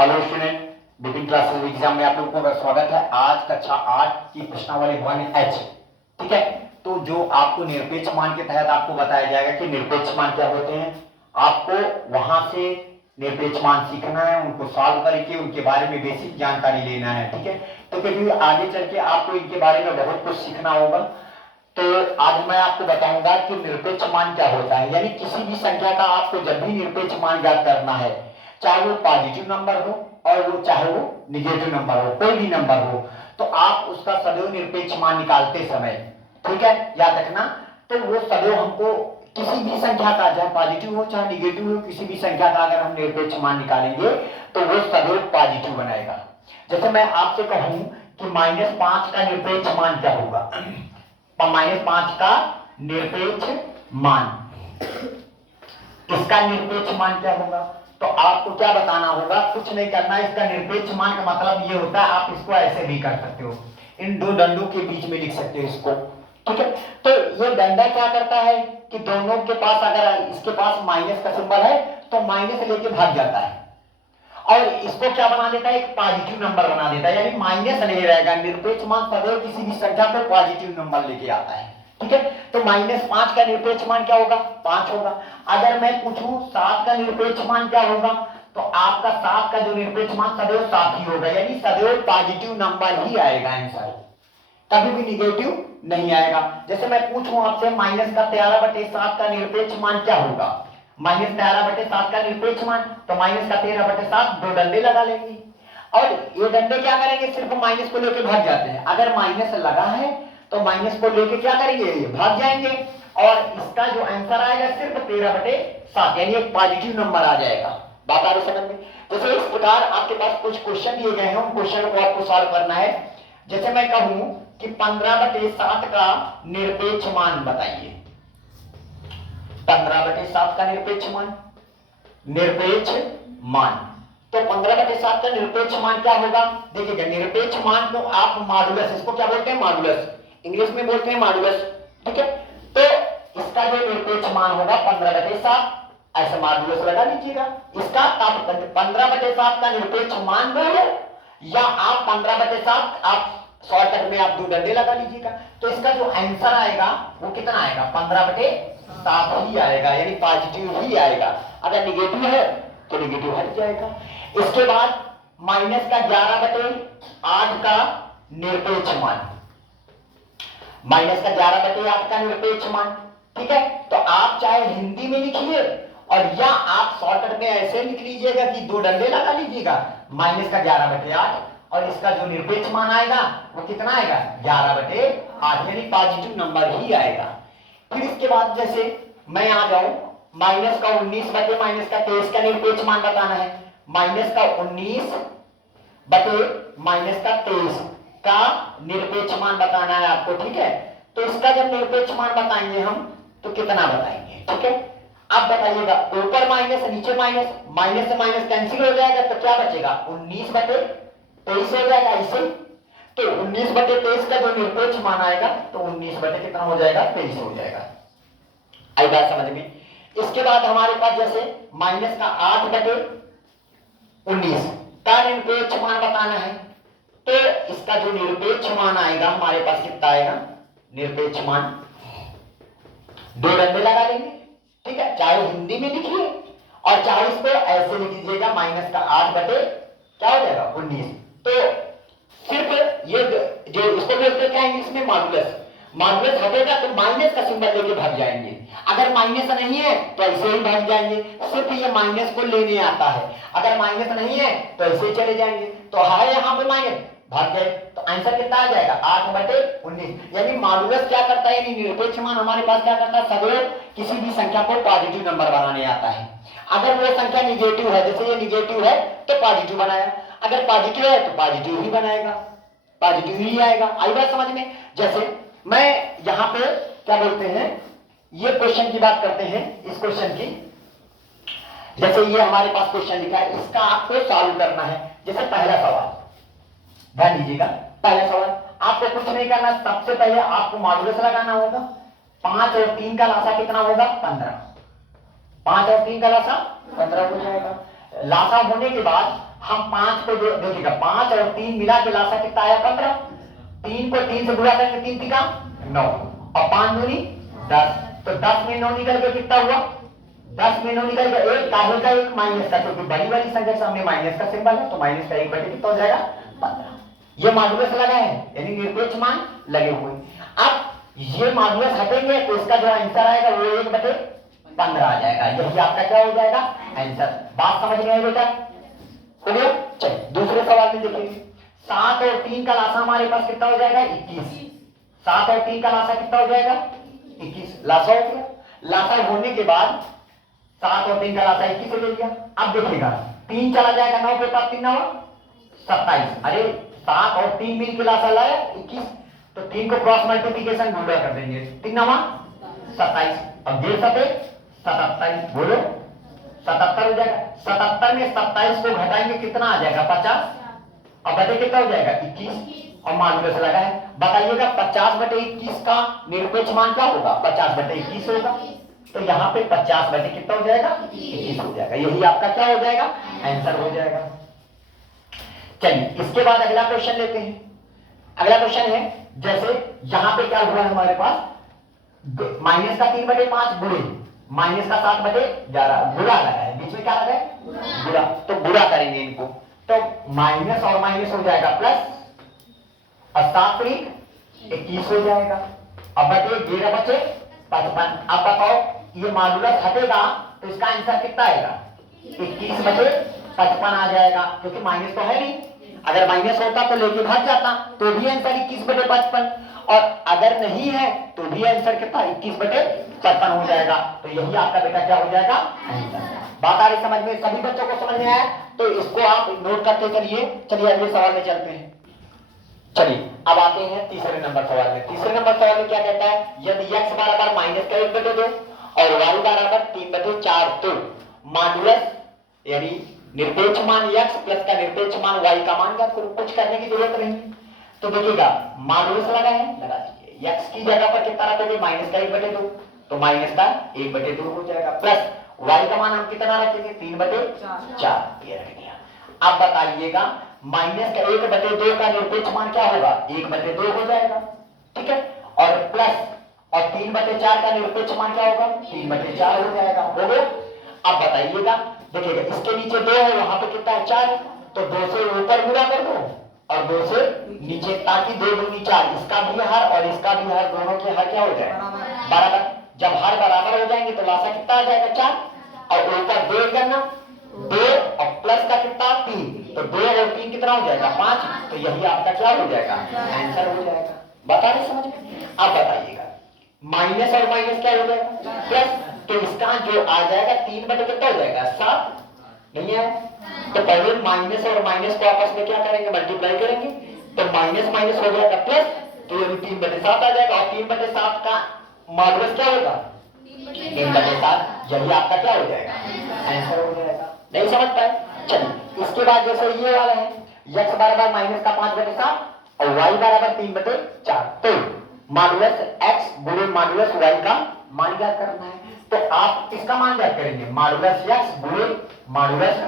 Hello student, Vipin classes exam में आप लोगों का स्वागत है। आज कक्षा 8 की प्रश्नावली 1H। ठीक है, तो जो आपको निरपेक्ष मान के तहत आपको बताया जाएगा कि निरपेक्ष मान क्या होते हैं। आपको वहां से निरपेक्ष मान सीखना है, उनको सॉल्व करके उनके बारे में बेसिक जानकारी लेना है। ठीक है, तो क्योंकि आगे चल के आपको इनके बारे में बहुत कुछ सीखना होगा। तो आज मैं आपको बताऊंगा कि निरपेक्ष मान क्या होता है। यानी किसी भी संख्या का आपको जब भी निरपेक्ष मान ज्ञात करना है, चाहे वो पॉजिटिव नंबर हो और वो चाहे वो निगेटिव नंबर हो, कोई भी नंबर हो, तो आप उसका सदैव निरपेक्ष मान निकालते समय, ठीक है, याद रखना, तो वो सदैव हमको किसी भी संख्या का, चाहे पॉजिटिव हो चाहे निगेटिव हो, किसी भी संख्या का अगर हम निरपेक्ष मान निकालेंगे तो वो सदैव पॉजिटिव बनाएगा। जैसे मैं आपसे कहूं कि -5 का निरपेक्ष मान क्या होगा, -5 का निरपेक्ष मान, इसका निरपेक्ष मान क्या होगा, तो आपको क्या बताना होगा, कुछ नहीं करना है। इसका निरपेक्ष मान का मतलब ये होता है, आप इसको ऐसे भी कर सकते हो, इन दो दंडों के बीच में लिख सकते हो इसको। ठीक है, तो ये डंडा क्या करता है कि दोनों के पास, अगर इसके पास माइनस का सिंबल है तो माइनस लेके भाग जाता है, और इसको क्या बना देता है, एक पॉजिटिव नंबर बना देता है, यानी माइनस नहीं रहेगा। निरपेक्ष मान सदैव किसी भी संख्या को पॉजिटिव नंबर लेके आता है। ठीक है, तो -5 का निरपेक्ष मान क्या होगा, 5 होगा। अगर मैं पूछूं 7 का निरपेक्ष मान क्या होगा, तो आपका 7 का जो निरपेक्ष मान सदैव 7 ही होगा, यानी सदैव पॉजिटिव नंबर ही आएगा आंसर, कभी भी निगेटिव नहीं आएगा। जैसे मैं पूछूं आपसे -13/7 का निरपेक्ष मान क्या होगा, -13/7 का निरपेक्ष मान, तो -13/7 दो डंडे लगा लेंगे, और ये डंडे क्या करेंगे, सिर्फ माइनस को लेके भाग जाते हैं। अगर माइनस लगा है तो माइनस को लेके क्या करेंगे, ये भाग जाएंगे, और इसका जो आंसर आएगा सिर्फ 13/7, यानी एक पॉजिटिव नंबर आ जाएगा। बात आ रही समझ में। जैसे इस प्रकार आपके पास कुछ क्वेश्चन दिए गए हैं, उन क्वेश्चन को आपको सॉल्व करना है। जैसे मैं कहूं कि 15/7 का निरपेक्ष मान बताइए, 15/7 का निरपेक्ष मान, निरपेक्ष मान, तो 15/7 का निरपेक्ष मान क्या होगा, देखिएगा। निरपेक्ष मान को आप मॉडुलस, इसको क्या बोलते हैं, मॉडुलस, इंग्लिश में बोलते हैं मॉडुलस। ठीक है, तो इसका जो निरपेक्ष मान होगा 15/7, ऐसे मॉडुलस लगा लीजिएगा इसका। 15/7 का निरपेक्ष मान दो, या आप 15/7 आप शॉर्टकट में आप दो डंडे लगा लीजिएगा, तो इसका जो आंसर आएगा वो कितना आएगा, 15/7 ही आएगा, यानी पॉजिटिव ही आएगा। अगर निगेटिव है तो निगेटिव हट जाएगा। इसके बाद -11/8 का निरपेक्ष मान, -11/8 का निरपेक्ष मान। ठीक है, तो आप चाहे हिंदी में लिखिए, और या आप शॉर्टकट में ऐसे लिख लीजिएगा कि दो डंडे लगा लीजिएगा, -11/8, और इसका जो निरपेक्ष मान आएगा वो कितना आएगा, 11/8, यानी पॉजिटिव नंबर ही आएगा। फिर इसके बाद जैसे मैं आ जाऊं, -19/-23 का निरपेक्ष मान बताना है। -19/-23 का निरपेक्ष मान बताना है आपको। ठीक है, तो इसका जब निरपेक्ष मान बताएंगे हम, तो कितना बताएंगे। ठीक है, अब बताइएगा, ऊपर माइनस नीचे माइनस, माइनस से माइनस कैंसिल हो जाएगा, तो क्या बचेगा, 19/23 हो जाएगा इसे। तो 19/23 का जो निरपेक्ष मान आएगा, तो 19 कितना हो जाएगा, 23 हो जाएगा। आई बात समझ में। इसके बाद हमारे पास जैसे -8/19 का निरपेक्ष मान बताना है, तो इसका जो निरपेक्ष मान आएगा हमारे पास कितना आएगा, निरपेक्ष मान, दो डंडे लगा लेंगे। ठीक है, चाहे हिंदी में लिखिए और चाहे इसको ऐसे लिख दीजिएगा, क्या हो जाएगा, 19। तो सिर्फ ये जो इसको बोलते हैं क्या इंग्लिश में, मॉडुलस, मॉडुलस हटेगा तो माइनस का सिंबल लेके भाग जाएंगे। अगर माइनस नहीं है तो ऐसे ही भाग जाएंगे, सिर्फ ये माइनस को लेने आता है। अगर माइनस नहीं है तो ऐसे ही चले जाएंगे, तो है यहां पे माइनस, भाग गए, तो आंसर कितना आ जाएगा, 8/19। यानी मॉडुलस क्या करता है, यानी निरपेक्ष मान हमारे पास क्या करता है, सदैव किसी भी संख्या को पॉजिटिव नंबर बनाने आता है। अगर वो संख्या निगेटिव है, जैसे ये निगेटिव है तो पॉजिटिव बनाया, अगर पॉजिटिव है तो पॉजिटिव ही बनाएगा, पॉजिटिव ही आएगा। आई बात समझ में। जैसे मैं यहां पे क्या बोलते हैं, ये क्वेश्चन की बात करते हैं, इस क्वेश्चन की, जैसे ये हमारे पास क्वेश्चन लिखा है, इसका आपको सॉल्व करना है। जैसे पहला सवाल ध्यान दीजिएगा, पहला सवाल आपको कुछ नहीं करना, सबसे पहले आपको मॉडुलस लगाना होगा। 5 और 3 का लासा कितना होगा, 15, 5 और 3 का लासा 15 हो जाएगा। लासा होने के बाद हम 5 को जो देखिएगा 5 और 3 मिला के लासा कितना आया 15। 3 को 3 से गुणा करेंगे 3 3 का 9 और 5 दूनी 10। तो 10 में 9 निकल के कितना हुआ 10 में 9 निकल गया एक काहे का एक माइनस का, क्योंकि बड़ी वाली संख्या के सामने माइनस का सिंबल है तो माइनस का 1 बटे कितना हो जाएगा 15। ये मॉडुलस लगा है यानी निरपेक्ष मान लगे हुए। अब ये मॉडुलस हटेंगे तो इसका जो आंसर आएगा वो 1 बटे 15 आ जाएगा। यही आपका क्या हो जाएगा आंसर। बात समझ में आई बेटा? हो गया। चलिए दूसरे सवाल में देखिए 7 और 3 का लासा हमारे पास कितना हो जाएगा 21। 7 और 3 का लासा कितना हो जाएगा 21। लासा हो गया। लासा होने के बाद 7 और 3 का लासा 21 ले लिया। अब देखिएगा 3 चला जाएगा 9 के पास 3 9 27। अरे 7 और 3 मिल के लासा लाया 21, तो 3 को क्रॉस मल्टीप्लिकेशन गुणा कर देंगे 3 9 27। अब ये 77 बोलो 77 हो जाएगा। 77 में 27 को घटाएंगे कितना आ जाएगा 50। अब बटे कितना हो जाएगा 21 और मॉडुलस लगा है। बताइएगा 50 बटे 21 का निरपेक्ष मान क्या होगा 50 बटे 21 होगा। तो यहाँ पे 50 बटे कितना हो जाएगा 21 हो जाएगा। यही आपका क्या हो जाएगा आंसर हो जाएगा। चलिए इसके बाद अगला क्वेश्चन लेते हैं। अगला क्वेश्चन है जैसे यहाँ पे क्या हुआ है हमारे पास माइनस का 3 बटे 5 गुणे माइनस का 7 बटे 11 बुरा लगा है, बीच में क्या लगा है बुरा, तो बुरा करेंगे इनको। तो माइनस और माइनस हो जाएगा प्लस और 7 21 हो जाएगा। अब बटे 11 बचे 55। अब बताओ ये मॉडुलस हटेगा तो इसका आंसर कितना आएगा 21 बटे 55 आ जाएगा, क्योंकि माइनस तो है नहीं। अगर माइनस होता तो लेके भाग जाता तो भी आंसर 21 बटे 55, और अगर नहीं है तो भी आंसर कितना 21 बटे 55 हो जाएगा। तो यही आपका बेटा क्या हो जाएगा आंसर। बात आ रही समझ में? सभी बच्चों को समझ में आया तो इसको आप नोट करते चलिए। चलिए अगले सवाल में चलते हैं। चलिए अब आते हैं तीसरे नंबर सवाल में। तीसरे नंबर सवाल में क्या कहता है यदि x बराबर माइनस का 1 बटे 2 और y बराबर 3 बटे 4 तो मॉडुलस यानी निरपेक्ष मान x प्लस का निरपेक्ष मान y का मान ज्ञात करो। कुछ करने की जरूरत नहीं। तो देखिएगा मॉडुलस लगा है लगा दीजिए। x की जगह पर कितना रखोगे माइनस का 1 बटे 2 तो माइनस का 1 बटे 2 हो जाएगा, प्लस y का मान हम कितना रखेंगे 3 बटे 4 ये रख दिया। अब बताइएगा माइनस का 1 बटे 2 का निरपेक्ष मान क्या होगा 1 बटे 2 हो जाएगा, ठीक है। और प्लस और 3 बटे 4 का निरपेक्ष मान क्या होगा 3 बटे 4 हो जाएगा। हो गया। अब बताइएगा देखिएगा इसके नीचे 2 है वहां पे कितना है 4, तो 2 से ऊपर गुणा कर दो और 2 से नीचे, ताकि 2 दूनी 4 इसका भी हर और इसका भी हर दोनों के हर क्या हो जाएगा बराबर। जब हर बराबर हो जाएंगे तो लासा कितना आ जाएगा 4 और ऊपर 2 करना 2 और प्लस का कितना 3, तो 2 और 3 कितना हो जाएगा 5। तो यही आपका क्या हो जाएगा आंसर हो जाएगा। बता रहे समझ में? अब बताइएगा माइनस और माइनस क्या हो जाएगा प्लस, तो इसका जो आ जाएगा 3 बटे कितना हो जाएगा 7 नहीं है। तो पहले माइनस और माइनस को आपस में क्या करेंगे मल्टीप्लाई करेंगे, तो माइनस माइनस हो जाएगा प्लस, तो ये 3 बटे 7 आ जाएगा और 3 बटे 7 का मॉडुलस क्या होगा 3 बटे 7। यही आपका क्या हो जाएगा आंसर हो जाएगा। नहीं समझ पाए? चलिए इसके बाद जैसे ये वाला है x बराबर माइनस का 5 बटे 7 और y बराबर 3 बटे 4, तो मॉडुलस x गुणे मॉडुलस y का मान ज्ञात करना है। तो आप इसका मान ज्ञात करेंगे मॉडुलस x गुणे मॉडुलस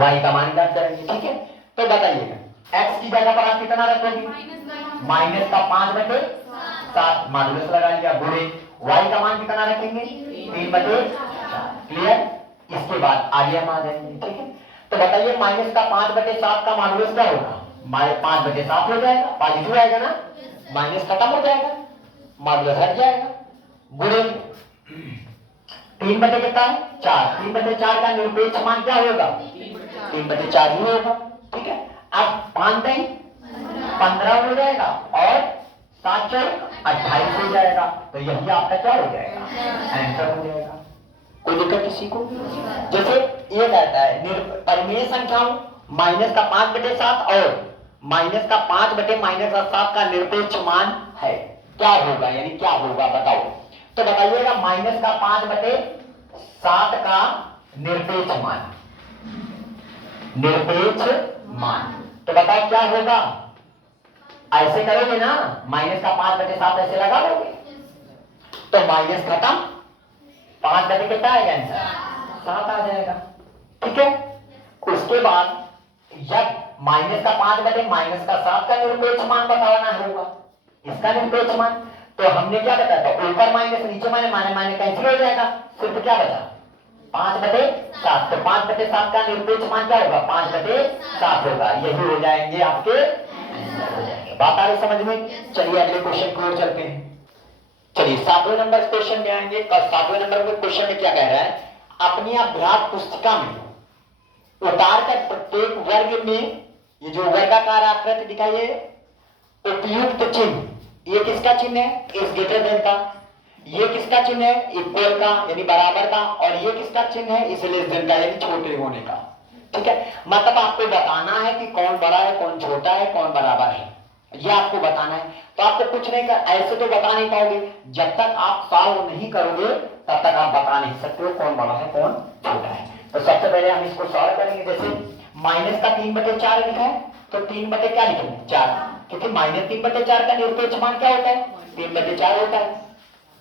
y का मान ज्ञात करेंगे, ठीक है। तो बताइएगा x की जगह पर आप कितना रखोगे माइनस का 5 बटे 7 मॉडुलस लगा लिया, गुणे y का मान कितना रखेंगे 3 बटे 4। क्लियर? इसके बाद आगे हम आ जाएंगे, ठीक है। तो बताइए माइनस का 5 बटे 7 का मॉडुलस क्या होगा 5 बटे 7 हो जाएगा, पॉजिटिव आएगा ना, माइनस खत्म हो जाएगा मॉडुलस हट जाएगा, गुणे 3 बटे कितना है 4, 3 बटे 4 का निरपेक्ष मान क्या होगा 3 बटे 4 ही होगा, ठीक है। अब 5 नहीं 15 हो जाएगा और 7 4 28 हो जाएगा। तो यही आपका क्या हो जाएगा आंसर हो जाएगा। कोई दिक्कत किसी को? जैसे ये कहता है परिमेय संख्याओं माइनस का 5 बटे 7 और माइनस का 5 बटे माइनस का 7 का निरपेक्ष मान है, क्या होगा यानी क्या होगा बताओ। तो बताइएगा माइनस का 5 बटे 7 का निरपेक्ष मान, निरपेक्ष मान तो बताओ क्या होगा। ऐसे करोगे ना माइनस का 5 बटे 7 ऐसे लगा लोगे तो माइनस खत्म 5 बटे कितना आएगा आंसर 7 आ जाएगा, ठीक है। उसके बाद जब माइनस का 5 बटे माइनस का 7 का निरपेक्ष मान बताना होगा, इसका निरपेक्ष मान। तो हमने क्या बताया था, ऊपर माइनस नीचे माइनस, माइनस माइनस कैंसिल हो जाएगा, सिर्फ क्या बचा 5 बटे 7। तो 5 बटे 7 का निरपेक्ष मान क्या होगा, 5 बटे 7 होगा। यही हो जाएंगे आपके हो जाएंगे। बात आ रही समझ में। चलिए अगले क्वेश्चन की ओर चलते हैं। चलिए 7वें नंबर क्वेश्चन में आएंगे। 7वें नंबर के क्वेश्चन में क्या कह रहा है, अपनी अभ्यास पुस्तिका में उतार कर प्रत्येक वर्ग में ये जो वर्गाकार आकृति दिखाई है, उपयुक्त चिन्ह, ये किसका चिन्ह है, इस ग्रेटर देन का, ये किसका चिन्ह है, इक्वल का यानी बराबर का, और ये किसका चिन्ह है, इस लेस देन का यानी छोटे होने का। ठीक है, मतलब आपको बताना है कि कौन बड़ा है कौन छोटा है कौन बराबर है, ये आपको बताना है। तो आपको कुछ नहीं कर, ऐसे तो बता नहीं पाओगे, जब तक आप सॉल्व नहीं करोगे तब तक आप बता नहीं सकते हो कौन बड़ा है कौन छोटा है। तो सबसे पहले हम इसको सॉल्व करेंगे। जैसे माइनस का 3 बटे 4 लिखा है, तो 3 बटे क्या लिखेंगे 4, क्योंकि माइनस 3 बटे 4 का निरपेक्ष मान क्या होता है, 3 बटे 4 होता है।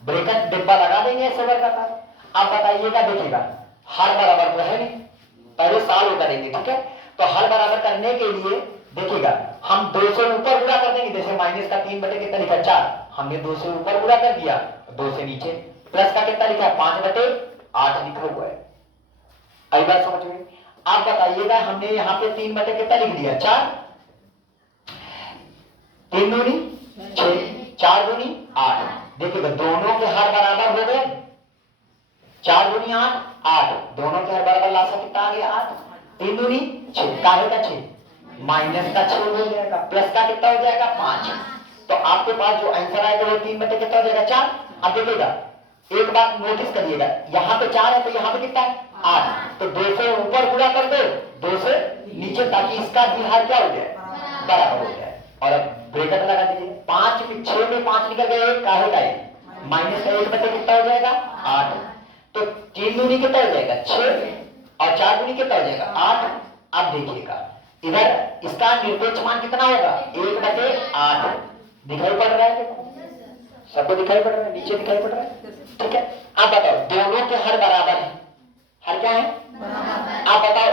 ब्रैकेट डिब्बा लगा देंगे ऐसे वर्गाकार। आप बताइएगा, देखिएगा हर बराबर तो है नहीं, पहले सॉल्व करेंगे। ठीक है, तो हर बराबर करने के लिए देखिएगा हम 2 से ऊपर गुणा कर देंगे। जैसे माइनस का 3 बटे कितना लिखा 4, हमने 2 से ऊपर गुणा कर दिया, 2 से नीचे। प्लस का कितना लिखा है 5 बटे 8 लिखा हुआ है। आई बात समझ में। आप बताइएगा, हमने यहाँ पे 3 बटे कितना लिख दिया 4, 3 दूनी 6, 4 दूनी 8। देखिएगा दोनों के हर बराबर हो गए, 4 दूनी 8, 8 दोनों के हर बराबर लासा कितना आ गया 8, 3 दूनी 6, काहे का 6 माइनस का 6 हो जाएगा, प्लस का कितना हो जाएगा 5। तो आपके पास जो आंसर आएगा वो 3 बटे कितना हो जाएगा 4। अब देखिएगा एक बात नोटिस करिएगा, यहाँ पे 4 है तो यहाँ पे कितना है 8, तो 2 से ऊपर गुणा कर दो 2 से नीचे, ताकि इसका दिहार क्या हो जाए बराबर हो जाए। और अब ब्रैकेट लगा दीजिए, 5 में 6 में 5 निकल गया, एक काहे का एक माइनस का 1 बटे कितना हो जाएगा 8। तो 3 दूनी कितना हो जाएगा 6 और 4 दूनी कितना हो जाएगा 8। अब देखिएगा इधर इसका निरपेक्ष मान कितना होगा 1 बटे 8। दिखाई पड़ रहा है, सबको दिखाई पड़ रहा है, नीचे दिखाई पड़ रहा है। ठीक है, आप बताओ दोनों के हर बराबर है, हर क्या है बराबर। आप बताओ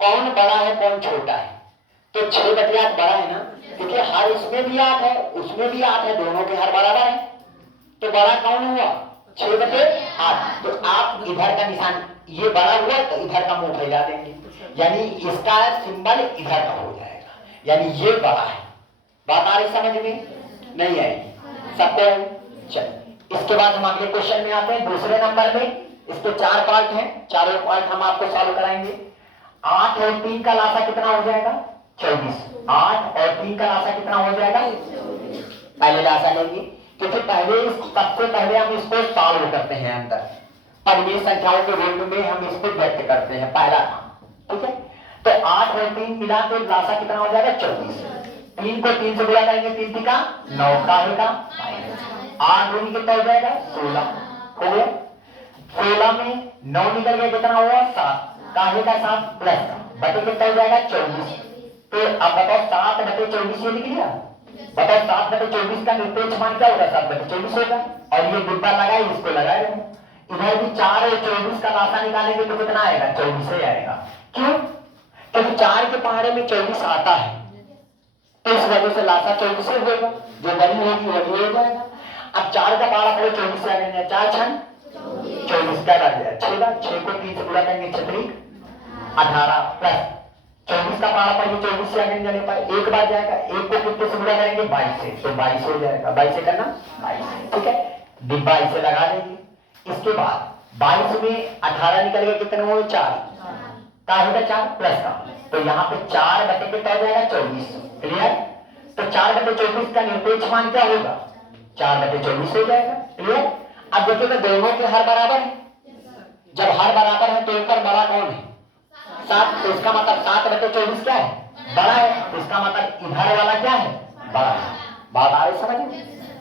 कौन बड़ा है कौन छोटा है। तो 6 बटे 8 बड़ा है ना, क्योंकि हर इसमें भी 8 है उसमें भी 8 है, दोनों के हर बराबर है। तो बड़ा कौन हुआ 6 बटे 8। तो आप इधर का निशान, ये बड़ा हुआ तो इधर का मुंह फैला देंगे, यानी इसका सिंबल इधर का हो जाएगा, यानी ये बड़ा है। बात आ रही समझ में, नहीं आएगी सबको। चलिए इसके बाद हम अगले क्वेश्चन में आते हैं, दूसरे नंबर में। इसके 4 पार्ट हैं, चारों पार्ट हम आपको सॉल्व कराएंगे। 8 और 3 का लासा कितना हो जाएगा 24। 8 और 3 का लासा कितना हो जाएगा, पहले लासा लेंगे, क्योंकि पहले सबसे पहले हम इसको सॉल्व करते हैं अंदर, परिमेय संख्याओं के रूप में हम इसको व्यक्त करते हैं, पहला काम। ठीक है, तो 8 और 3 मिला के लासा कितना हो जाएगा 24। 3 को 3 से गुणा करेंगे, 3 का 9 का होगा, 8 दूनी कितना हो जाएगा 16 हो गया। 16 में 9 निकल गया, कितना हुआ 7, काहे का 7 प्लस का बटे कितना हो जाएगा 24। तो अब बताओ 7 बटे 24 ये लिख लिया, बताओ 7 बटे 24 का निरपेक्ष मान क्या होगा 7 बटे 24 होगा। और ये डिब्बा लगाए, इसको लगाए रहो। इधर भी 4 और 24 का लासा निकालेंगे तो कितना आएगा 24 ही आएगा। क्यों, क्योंकि 4 के पहाड़े में 24 आता है, तो इस वजह से लासा 24 ही होगा, जो बड़ी होगी वही हो जाएगा। अब 4 का पहाड़ा पड़े 24 से आ गया, 4 छन 24 का लग गया 6 को 3 से गुणा करेंगे 18 प्लस 24 का पहाड़ा पड़ेगा 24 से आगे जाने पाए, एक बार जाएगा, एक को कितने से गुणा करेंगे 22 से, तो 22 हो जाएगा, 22 से करना 22। ठीक है, डिब्बा इसे लगा देंगे। इसके बाद 22 में 18 निकल गया, कितने हुए 4, काहे का 4 प्लस का, तो यहाँ पे 4 बटे कितना हो जाएगा 24। क्लियर, तो 4 बटे 24 का निरपेक्ष मान क्या होगा 4 बटे 24 हो जाएगा। क्लियर, अब देखिएगा दोनों के हर बराबर है, जब हर बराबर है तो ऊपर बड़ा कौन है 7, तो इसका मतलब 7 बटे 24 क्या है बड़ा है, तो इसका मतलब इधर वाला क्या है बड़ा है। बात आ रही समझ में,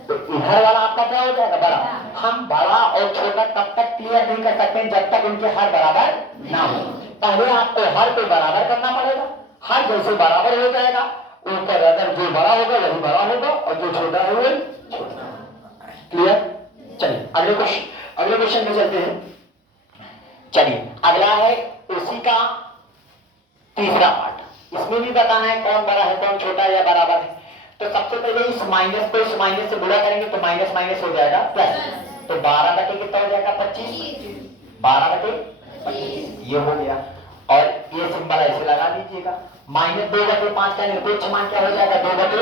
तो इधर वाला आपका क्या हो जाएगा बड़ा। हम बड़ा और छोटा तब तक क्लियर नहीं कर सकते जब तक उनके हर बराबर ना हो। पहले आपको हर को बराबर करना पड़ेगा, हर जैसे बराबर हो जाएगा, ऊपर अगर जो बड़ा होगा वही बड़ा होगा और जो छोटा है वही छोटा। क्लियर, चलिए अगले क्वेश्चन में चलते हैं। चलिए अगला है उसी का तीसरा पार्ट, इसमें भी बताना है कौन बड़ा है कौन छोटा है या बराबर है। तो सबसे पहले इस माइनस को इस माइनस से गुणा करेंगे तो माइनस माइनस हो जाएगा प्लस, तो 12 बटे कितना हो जाएगा 25, 12 बटे 25 ये हो गया। और ये सिंबल ऐसे लगा दीजिएगा। माइनस 2 बटे 5 का निरपेक्ष मान क्या हो जाएगा 2 बटे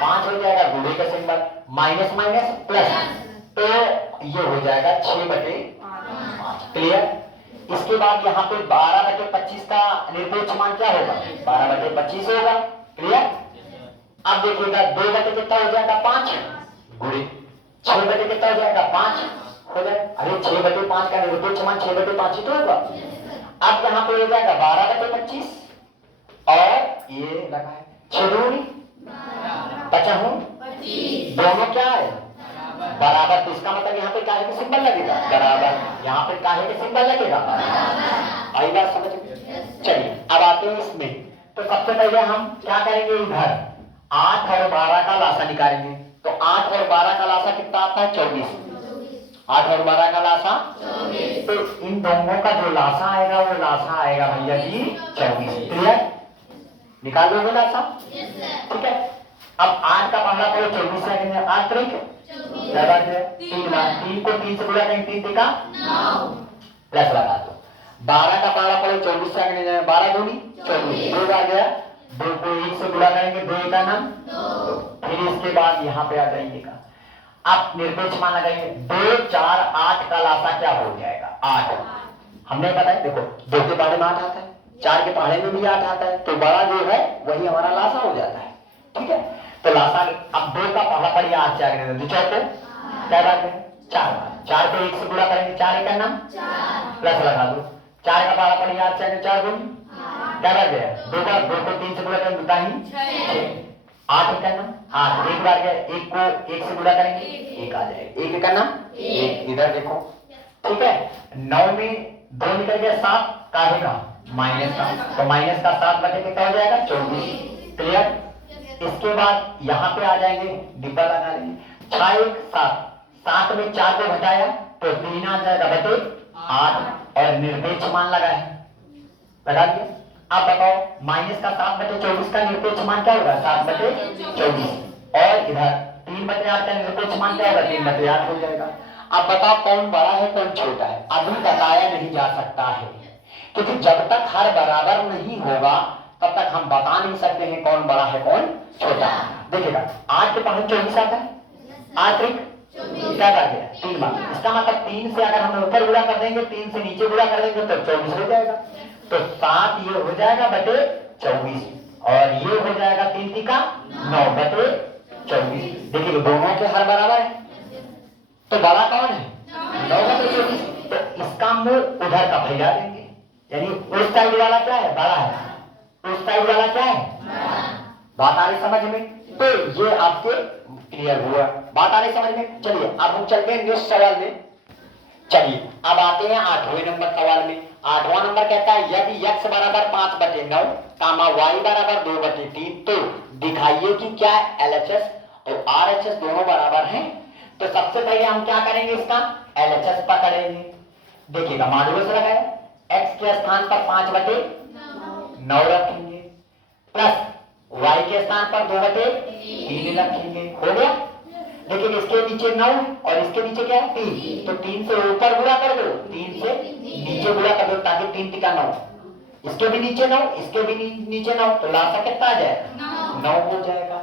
5 हो जाएगा, गुणे का सिंबल, माइनस माइनस प्लस, तो ये हो जाएगा 6 बटे 5। क्लियर। इसके बाद यहाँ पे 12 बटे 25 का निरपेक्ष मान क्या होगा 12 बटे 25 होगा। क्लियर। अब देखिएगा 2 बटे कितना हो जाएगा 5, गुणे 6 बटे कितना हो जाएगा 5 हो जाएगा। अरे 6 बटे 5 का निरपेक्ष मान 6 बटे 5 ही तो होगा। अब यहाँ पे हो जाएगा 12 बटे 25 और ये लगा है 6 दूनी 25, दोनों क्या है बराबर, तो इसका मतलब यहाँ पे काहे का सिंबल लगेगा बराबर, यहाँ पे काहे का सिंबल लगेगा आई बात समझ में। चलिए अब आते हैं इसमें। तो सबसे पहले हम क्या करेंगे, इधर 8 और 12 का लासा निकालेंगे। तो 8 और 12 का लासा कितना आता है 24, 8 और 12 का लासा 24। तो इन दोनों का जो लासा आएगा वो लासा आएगा भैया जी 24। क्लियर, निकाल दोगे लासा, ठीक है। अब 8 का पहला पहले 24 से 8 तरीक 3 बार, 3 को 3 से गुणा करेंगे 3 तिका 9 प्लस लगा दो। 12 का पहला पहले 24 से आगे जाए 12 दूनी 24, 2 आ गया, 2 को 1 से गुणा करेंगे 2 का नाम 2। फिर इसके बाद यहाँ पे आ जाइएगा, आप निरपेक्ष मान लगाइए 2 4 8 का लासा क्या हो जाएगा 8। हमने बताया देखो 2 के पहाड़े में 8 आता है, 4 के पहाड़े में भी 8 आता है, तो बड़ा जो है वही हमारा लासा हो जाता है। ठीक है, तो लासा अब 2 का पहला पढ़िए 8 से आगे दो चौथे क्या बात है 4, 4 को 1 से गुणा करेंगे 4 का नाम 4 प्लस लगा दो। 4 का पहला पढ़िए 8 से आगे 4 गुण क्या बात है 2 को 3 से गुणा करेंगे 6, 8 का नाम 8, एक बार गया 1 को 1 से गुणा करेंगे 1 आ जाएगा, 1 का नाम 1, इधर देखो। ठीक है, 9 में 2 निकल गया 7 काहे का माइनस का, तो माइनस का 7 बटे कितना हो जाएगा 24। क्लियर। इसके बाद यहाँ पे आ जाएंगे, डिब्बा लगा लेंगे 6 1 7, 7 में 4 को घटाया तो 3 आ जाएगा बटे 8 और निरपेक्ष मान लगा है, लगा दिया। अब बताओ माइनस का 7 बटे 24 का निरपेक्ष मान क्या होगा 7 बटे 24 और इधर 3 बटे 8 का निरपेक्ष मान क्या होगा 3 बटे 8 हो जाएगा। अब बताओ कौन बड़ा है कौन छोटा है, अभी बताया नहीं जा सकता है, क्योंकि जब तक हर बराबर नहीं होगा तब तक हम बता नहीं सकते हैं कौन बड़ा है कौन छोटा है। देखिएगा 8 के पहले 24 आता है, 8 क्या कर दिया 3 बार, इसका मतलब 3 से अगर हम ऊपर गुणा कर देंगे 3 से नीचे गुणा कर देंगे तो 24 हो जाएगा, तो 7 ये हो जाएगा बटे 24 और ये हो जाएगा 3 तिका 9 बटे 24। देखिए दोनों के हर बराबर है, तो बड़ा कौन है 9 बटे 24, तो इसका मूल उधर का भैया देंगे, यानी उस साइड वाला क्या है बड़ा है, उस साइड वाला क्या है, बात आ रही समझ में। तो ये आपके क्लियर हुआ, बात आ रही समझ में। चलिए अब हम चलते हैं नेक्स्ट सवाल में। चलिए अब आते हैं 8वें नंबर सवाल में। 8वां नंबर कहता है यदि x बराबर 5/9 कामा y बराबर 2/3 तो दिखाइए कि क्या LHS और RHS दोनों बराबर हैं। तो सबसे पहले हम क्या करेंगे, इसका LHS पकड़ेंगे। देखिएगा मॉडुलस लगाए, x के स्थान पर 5/9 रखेंगे प्लस y के स्थान पर 2/3 रखेंगे, हो गया। लेकिन इसके नीचे 9 और इसके नीचे क्या है 3, तो 3 से ऊपर गुणा कर दो, 3 से नीचे गुणा कर दो ताकि 3 तिका 9, इसके भी नीचे 9 इसके भी नीचे 9, तो लासा कितना आ जाएगा 9 हो जाएगा।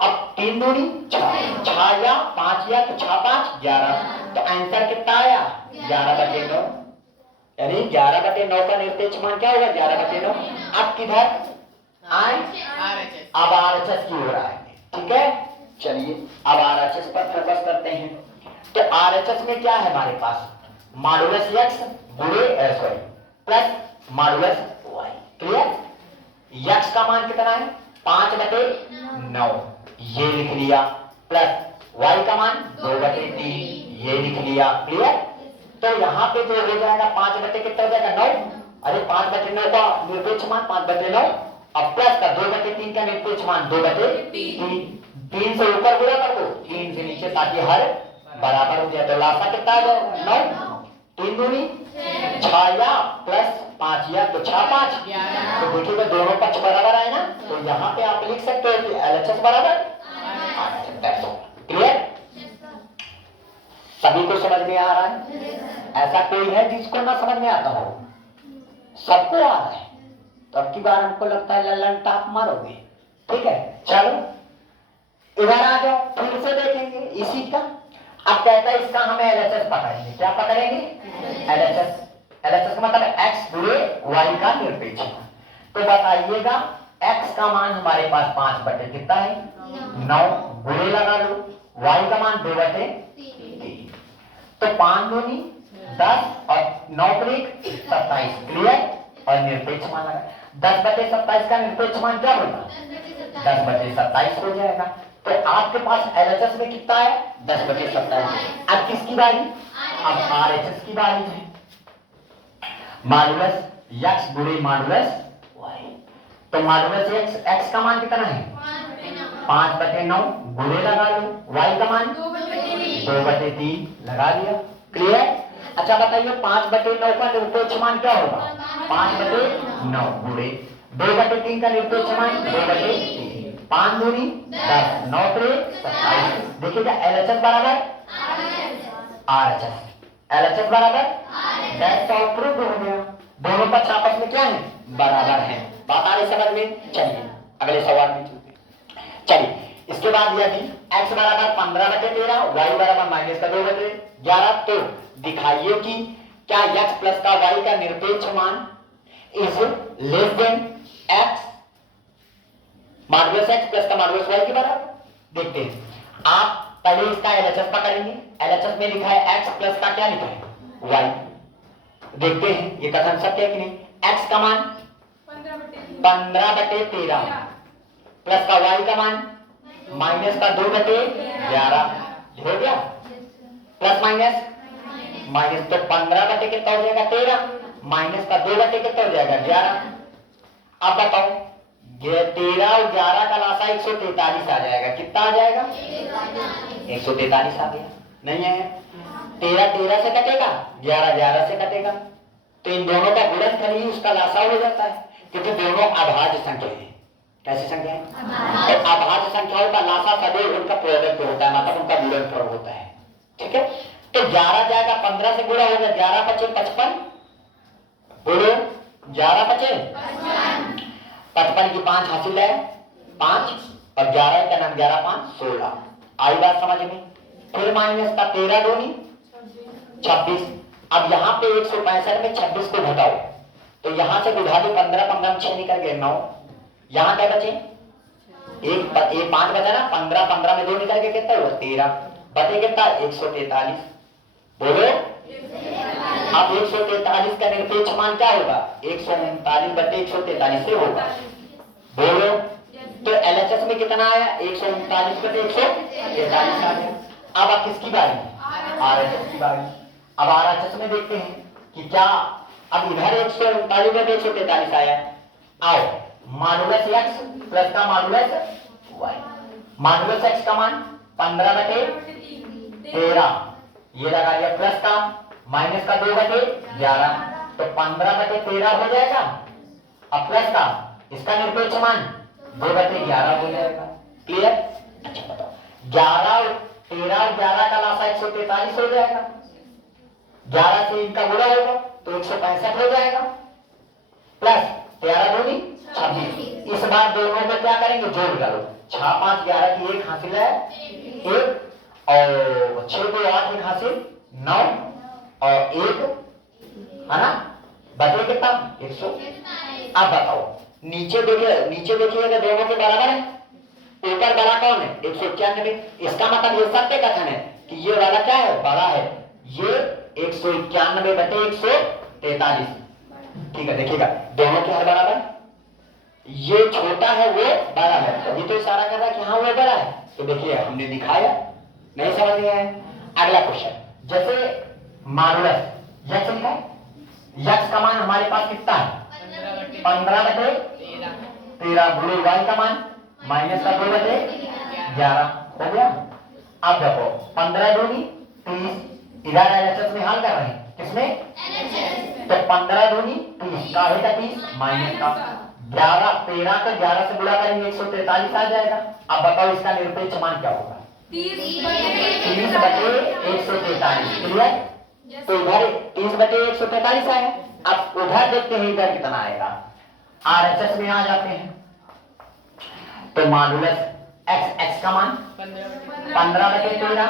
अब 3 दूनी 6, 6 या 5 या तो 6 5 11, तो आंसर कितना आया 11/9, यानी 11/9 का निरपेक्ष मान क्या होगा 11/9। अब किधर आए, अब RHS की ओर आएंगे। ठीक है, चलिए अब RHS पर फोकस करते हैं। तो RHS में क्या है हमारे पास मॉडुलस x गुणे plus modulus y। Clear, x का मान कितना है 5/9 ये लिख लिया, प्लस y का मान 2/3 ये लिख लिया। क्लियर, तो यहाँ पे जो हो जाएगा 5 कितना हो जाएगा 9, अरे 5/9 का निरपेक्ष मान 5/9 अब प्लस का 2/3 का निरपेक्ष मान 2/3, 3 से ऊपर गुणा कर दो 3 से नीचे ताकि हर बराबर हो जाए, तो लासा कितना है 9, 3 दूनी 6 या प्लस 5 या तो 6 5, तो देखिएगा दोनों पक्ष बराबर आए ना, तो यहाँ पे आप लिख सकते हो कि LHS बराबर क्लियर। सभी को समझ में आ रहा है? ऐसा कोई है जिसको ना समझ में आता हो? सबको आ रहा है। तो अब की बार हमको लगता है ललन टाप मारोगे। ठीक है, चलो इधर आ जाओ, फिर से देखेंगे इसी का। अब कहता है इसका हमें LHS पकड़ेंगे। क्या पकड़ेंगे? LHS। LHS का मतलब x गुणे y का निरपेक्ष। तो बताइएगा x का मान हमारे पास 5 बटे कितना है 9, गुणे लगा लो y का मान 2 बटे 3, तो 5 दूनी 10 और 9 त्रिक 27 क्लियर। और निरपेक्ष मान लगा 10 बटे 27 का निरपेक्ष मान क्या होगा 10 बटे 27 हो जाएगा। तो आपके पास LHS में कितना है 10 बटे 27। अब किसकी बारी? अब RHS की बारी है। मॉडुलस x गुणे मॉडुलस y, तो मॉडुलस x का मान कितना है 5 बटे 9, गुणे लगा लो y का मान 2 बटे 3 लगा लिया क्लियर। अच्छा बताइए 5 बटे 9 का निरपेक्ष मान क्या होगा 5 बटे 9 गुणे 2 बटे 3 का निरपेक्ष मान 2 बटे 3, 5 दूनी 10, 9 त्रिक 27। देखिएगा LHS बराबर RHS, LHS बराबर दैट्स ऑल प्रूव हो गया। दोनों पक्ष आपस में क्या है बराबर है। बात आ रही समझ में? चलिए अगले सवाल में चलते हैं। चलिए इसके बाद यदि x बराबर 15 बटे 13, y बराबर माइनस का 2 बटे 11, तो दिखाइए कि क्या x प्लस का y का निरपेक्ष मान is less than x modulus x plus का मॉडुलस y के बराबर। देखते हैं, आप पहले इसका LHS पकड़ेंगे। LHS में लिखा है x प्लस का क्या लिखा है y। देखते हैं ये कथन सत्य है कि नहीं। x का मान 15 बटे 13 प्लस का y का मान माइनस का 2 बटे 11 हो गया, प्लस माइनस माइनस, तो 15 बटे कितना हो जाएगा 13, माइनस का 2 बटे कितना हो जाएगा 11। अब बताओ ये 13 और 11 का लासा 143 आ जाएगा। कितना आ जाएगा 143 आ गया। नहीं है 13 13 से कटेगा, 11 11 से कटेगा, तो इन दोनों का गुणनफल ही उसका लासा हो जाता है, क्योंकि दोनों अभाज्य संख्या है। कैसी संख्या है? तो अभाज्य संख्याओं का लासा सदैव उनका प्रोडक्ट होता है, मतलब उनका गुणनफल होता है। ठीक है, तो 11 जाएगा 15 से गुणा होगा, 11 बचे 55, बोलो 11 बचे 55 की 5 हासिल है 5 और 11 का नाम 11 5 16। आई बात समझ में? फिर माइनस का 13 दूनी 26। अब यहाँ पे 165 में 26 को घटाओ, तो यहाँ से बुझा दो 15 15 में 6 निकल गए 9। यहाँ क्या बचे एक 5 बचा ना, 15 15 में 2 निकल के कितना हुआ 13, बचे कितना 143। बोलो अब 143 का निरपेक्ष मान क्या होगा 139 बटे 143 से होगा। बोलो तो LHS में कितना आया 139 बटे 143 आ गया। अब आप किसकी बारी? RHS की बारी। अब RHS में देखते हैं कि क्या, अब इधर 139 बटे 143 आया। आओ मॉडुलस x प्लस का मॉडुलस y, मॉडुलस x का मान 15 बटे 13 ये लगा लिया, प्लस का माइनस का 2 बटे 11, तो 15 बटे 13 हो जाएगा। अब प्लस का इसका निरपेक्ष मान 2 बटे 11 हो जाएगा। क्लियर? अच्छा बताओ 11 13 और 11 का लासा 143 हो जाएगा, 11 से इनका गुणा होगा तो 165 हो जाएगा, प्लस 13 दूनी 26। इस बार दोनों में क्या करेंगे जोड़ डालो, 6 5 11 की 1 हासिल है 1 और 6 को 8 एक हासिल 9 और 1 है ना, बचे कितना 100। अब बताओ नीचे देखिएगा दोनों के बराबर है, ऊपर बड़ा कौन है 191। इसका मतलब ये सत्य कथन है कि ये वाला क्या है बड़ा है, ये 191 बटे 143। ठीक है, देखिएगा दोनों के हर बराबर, ये छोटा है वो बड़ा है, तो ये तो इशारा कर रहा है कि हाँ वो बड़ा है। तो देखिए हमने दिखाया, नहीं समझ में आया? अगला क्वेश्चन, जैसे मॉडुलस यक्स लिखा है, यक्स का मान हमारे पास कितना है 15 बटे 13 गुणे y का मान माइनस का 2 बटे 11 हो गया। अब देखो 15 दूनी 30, इधर LHS में हाल कर रहे हैं किसमें? तो 15 दूनी 30, काहे का 30 माइनस का 11, 13 का 11 से गुणा करेंगे 143 आ जाएगा। अब बताओ इसका निरपेक्ष मान क्या होगा? 30/143। क्लियर? तो इधर 30/143 आया। अब उधर देखते हैं इधर कितना आएगा। आरएचएस में आ जाते हैं तो मॉडुलस x का मान 15/13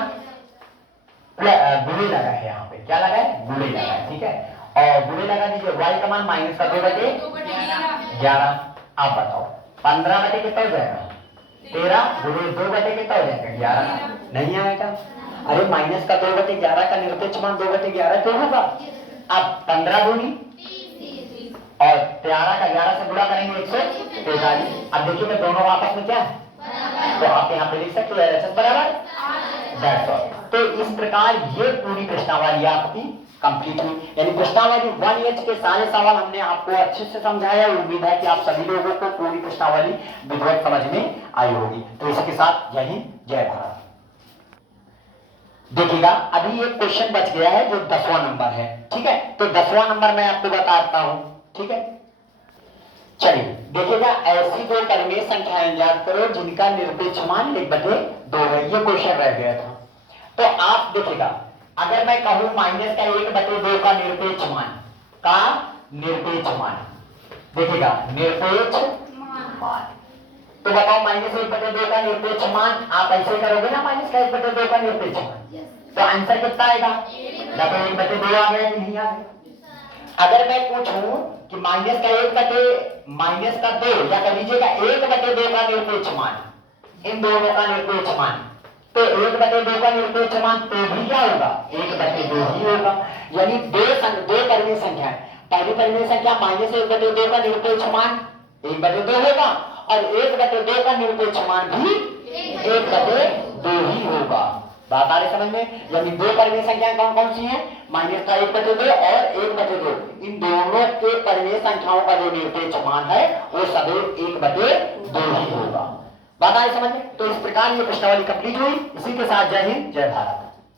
गुणे लगा है, यहाँ पे क्या लगा है? गुणे लगा है, ठीक है। और गुणे लगा दीजिए, y का मान माइनस का 2/11। आप बताओ 15 कितना हो जाएगा? 13 गुणे 2 कितना हो जाएगा? 11। नहीं आएगा। अरे माइनस का 2/11 का निरपेक्ष मान 2/11 क्यों होगा? अब 15 दूनी और 13 का 11 से गुणा करेंगे 143। अब देखिए मैं दोनों आपस में क्या है, तो आप यहाँ पे लिख सकते हो LHS बराबर दैट्स ऑल। तो इस प्रकार ये पूरी प्रश्नावली आपकी कंप्लीट हुई। यानी प्रश्नावली 1H के सारे सवाल हमने आपको अच्छे से समझाया। उम्मीद है कि आप सभी लोगों को पूरी प्रश्नावली विधिवत समझ में आई होगी। तो इसके साथ जय हिंद जय भारत। देखिएगा अभी एक क्वेश्चन बच गया है जो 10वां नंबर है, ठीक है। तो 10वां नंबर मैं आपको बताता हूं, ठीक है। चलिए देखिएगा, ऐसी दो कर्मीय संख्याएं याद करो जिनका निरपेक्ष मान 1/2 है। ये क्वेश्चन रह गया था। तो आप देखिएगा, अगर मैं कहूं माइनस का 1/2 का निरपेक्ष मान, देखिएगा निरपेक्ष मान, तो बताओ माइनस 1/2 का निरपेक्ष मान आप ऐसे करोगे ना, माइनस का 1/2 का निरपेक्ष मान, तो आंसर कितना आएगा? या तो 1/2 आ गया नहीं आ गया। अगर मैं पूछूं कि माइनस का 2 या कह लीजिएगा 1/2 का निरपेक्ष मान, इन दोनों का निरपेक्ष मान, तो 1/2 का निरपेक्ष मान तो भी क्या होगा? 1/2 ही होगा। यानी दो परिमेय संख्या, पहली परिमेय संख्या माइनस 1/2 का निरपेक्ष मान 1/2 होगा और 1/2 का निरपेक्ष मान भी 1/2 ही होगा। बात आ रही समझ में? यानी दो परिमेय संख्याएं कौन कौन सी हैं? माइनस का 1/2 और 1/2। इन दोनों के परिमेय संख्याओं का जो निरपेक्ष मान है वो सदैव 1/2 ही होगा। बात आ रही समझ में? तो इस प्रकार ये प्रश्नावली कंप्लीट हुई। इसी के साथ जय हिंद जय भारत।